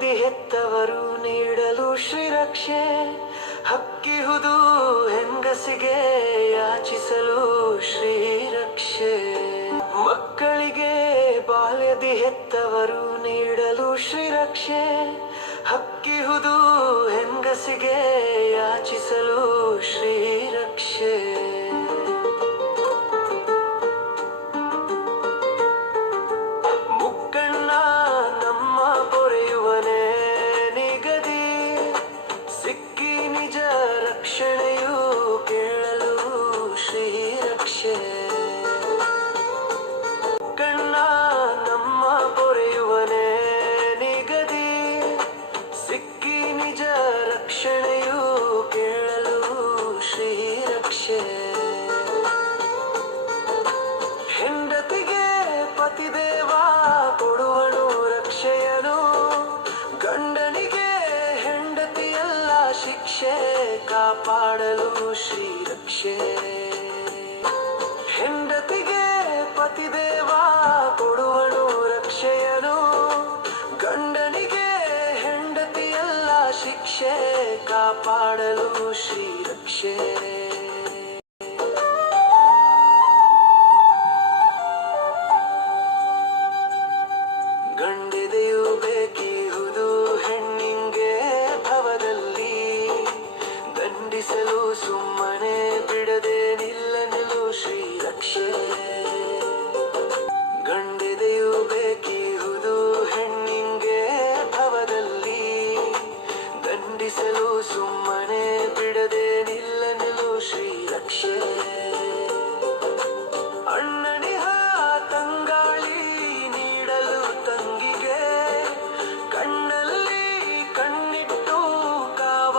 ಬಾಲ್ಯದಿ ಹೆತ್ತವರು ನೀಡಲು ಶ್ರೀರಕ್ಷೆ, ಹಕ್ಕಿಹುದು ಹೆಂಗಸಿಗೆ ಯಾಚಿಸಲು ಶ್ರೀರಕ್ಷೆ. ಮಕ್ಕಳಿಗೆ ಬಾಲ್ಯದಿ ಹೆತ್ತವರು ನೀಡಲು ಶ್ರೀರಕ್ಷೆ, ಹಕ್ಕಿಹುದು ಹೆಂಗಸಿಗೆ ಯಾಚಿಸಲು ಶ್ರೀರಕ್ಷೆ. ಮುಕ್ಕಣ್ಣ ನಮ್ಮ ಪೊರೆಯುವನೇ ನಿಗದಿ, ಸಿಕ್ಕಿ ನಿಜ ರಕ್ಷಣೆಯು ಕೇಳಲು ಶ್ರೀರಕ್ಷೆ. ಮುಕ್ಕಣ್ಣ ನಮ್ಮ ಪೊರೆಯುವನೇ ನಿಗದಿ, ಸಿಕ್ಕಿ ನಿಜ ರಕ್ಷಣೆಯು ಕೇಳಲು ಶ್ರೀರಕ್ಷೆ. ಹೆಂಡತಿಗೆ ಪತಿದೇವ ಕೊಡುವನು ರಕ್ಷೆಯನು, ಗಂಡನಿಗೆ ಹೆಂಡತಿಯಲ್ಲ ಶಿಕ್ಷೆ ಕಾಪಾಡಲು ಶ್ರೀರಕ್ಷೆ. ಹೆಂಡತಿಗೆ ಪತಿದೇವ ಕೊಡುವನು ರಕ್ಷೆಯನು, ಗಂಡನಿಗೆ ಹೆಂಡತಿಯಲ್ಲ ಶಿಕ್ಷೆ ಕಾಪಾಡಲು ಶ್ರೀರಕ್ಷೆ. ಗಂಡೆದೆಯು ಬೇಕಿಹುದು ಹೆಣ್ಣಿಂಗೆ ಭವದಲ್ಲಿ, ದಂಡಿಸಲು ಸುಮ್ಮನೆ ಬಿಡದೆ ನಿಲ್ಲಲು ಶ್ರೀರಕ್ಷೆ. ಗಂಡೆದೆಯು ಬೇಕಿಹುದು ಹೆಣ್ಣಿಂಗೆ ಭವದಲ್ಲಿ, ದಂಡಿಸಲು ಸುಮ್ಮನೆ ಬಿಡದೆ ನಿಲ್ಲಲು ಶ್ರೀರಕ್ಷೆ. ಅಣ್ಣನಿಹ ತಂಗಾಳಿ ನೀಡಲು ತಂಗಿಗೆ, ಕಣ್ಣಲ್ಲಿ ಕಣ್ಣಿಟ್ಟು ಕಾವ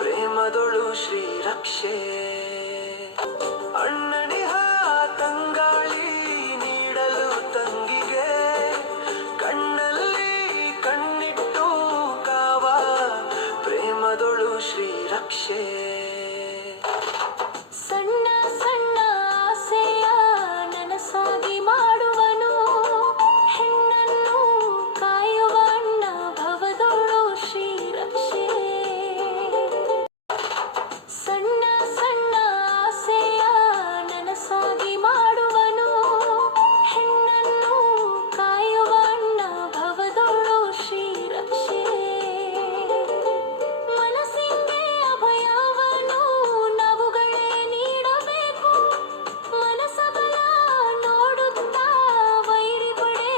ಪ್ರೇಮದೊಳು ಶ್ರೀರಕ್ಷೆ. ಅಣ್ಣನಿಹ ತಂಗಾಳಿ ನೀಡಲು ತಂಗಿಗೆ, ಕಣ್ಣಲ್ಲಿ ಕಣ್ಣಿಟ್ಟು ಕಾವ ಪ್ರೇಮದೊಳು ಶ್ರೀರಕ್ಷೆ. ಸಣ್ಣ ಸಣ್ಣ ಆಸೆಯ ನನಸಾಗಿ ಮಾಡುವನು, ಹೆಣ್ಣನ್ನು ಕಾಯುವ ಅಣ್ಣ ಭವದೊಳು ಶ್ರೀರಕ್ಷೆ. ಸಣ್ಣ ಸಣ್ಣ ಆಸೆಯ ನನಸಾಗಿ ಮಾಡುವನು, ಹೆಣ್ಣನ್ನು ಕಾಯುವ ಅಣ್ಣ ಭವದೊಳು ಶ್ರೀರಕ್ಷೆ. ಮನಸ್ಸಿಗೆ ಅಭಯವನ್ನು ನಾವುಗಳೇ ನೀಡಬೇಕು, ಮನಸಬಲ ನೋಡುತ್ತಾ ವೈರಿ ಪಡೆ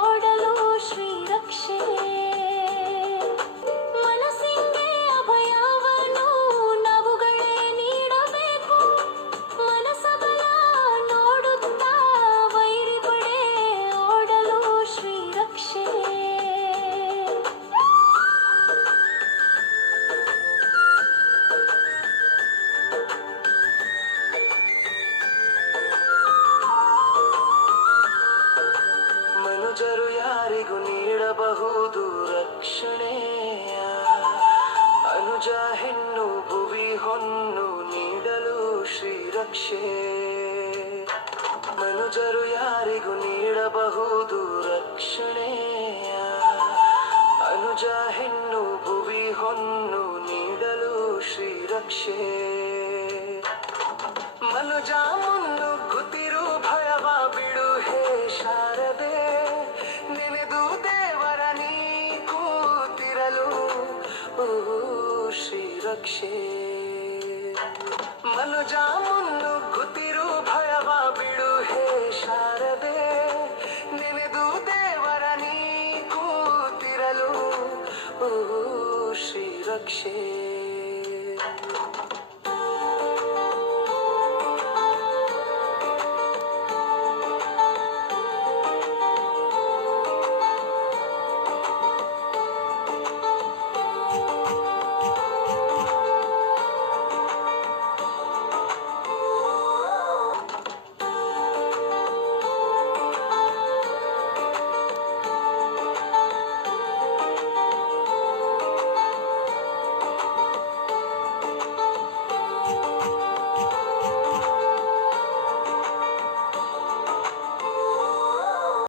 ಓಡಲು ಶ್ರೀರಕ್ಷೆ. ಮನಸ್ಸಿಗೆ ಅಭಯವನ್ನು ನಾವುಗಳೇ ನೀಡಬೇಕು, ಮನಸಬಲ ನೋಡುತ್ತಾ ವೈರಿ ಪಡೆ ಓಡಲು ಶ್ರೀರಕ್ಷೆ. ಮನುಜರು ಯಾರಿಗೂ ನೀಡಬಹುದು ರಕ್ಷಣೆಯ, ಅನುಜ ಹೆಣ್ಣು ಭುವಿ ಹೊನ್ನು ನೀಡಲು ಶ್ರೀರಕ್ಷೆ. ಮನುಜರು ಯಾರಿಗೂ ನೀಡಬಹುದು ರಕ್ಷಣೆಯ, ಅನುಜ ಹೆಣ್ಣು ಭುವಿ ಹೊನ್ನು ನೀಡಲು ಶ್ರೀರಕ್ಷೆ. ಮನುಜ ಮುನ್ನುಗ್ಗುತ್ತಿರು ಭಯವ ಬಿಡು ಹೇ ಶಾರದೆ, ನೆನೆದು ದೇವರ ನೀ ಕೂತಿರಲು ಶ್ರೀರಕ್ಷೆ. ಮನುಜ ಮುನ್ನುಗ್ಗುತ್ತಿರು ಭಯವ ಬಿಡು ಹೇ ಶಾರದೆ, ನೆನೆದು ದೇವರ ನೀ ಕೂತಿರಲು ಶ್ರೀರಕ್ಷೆ.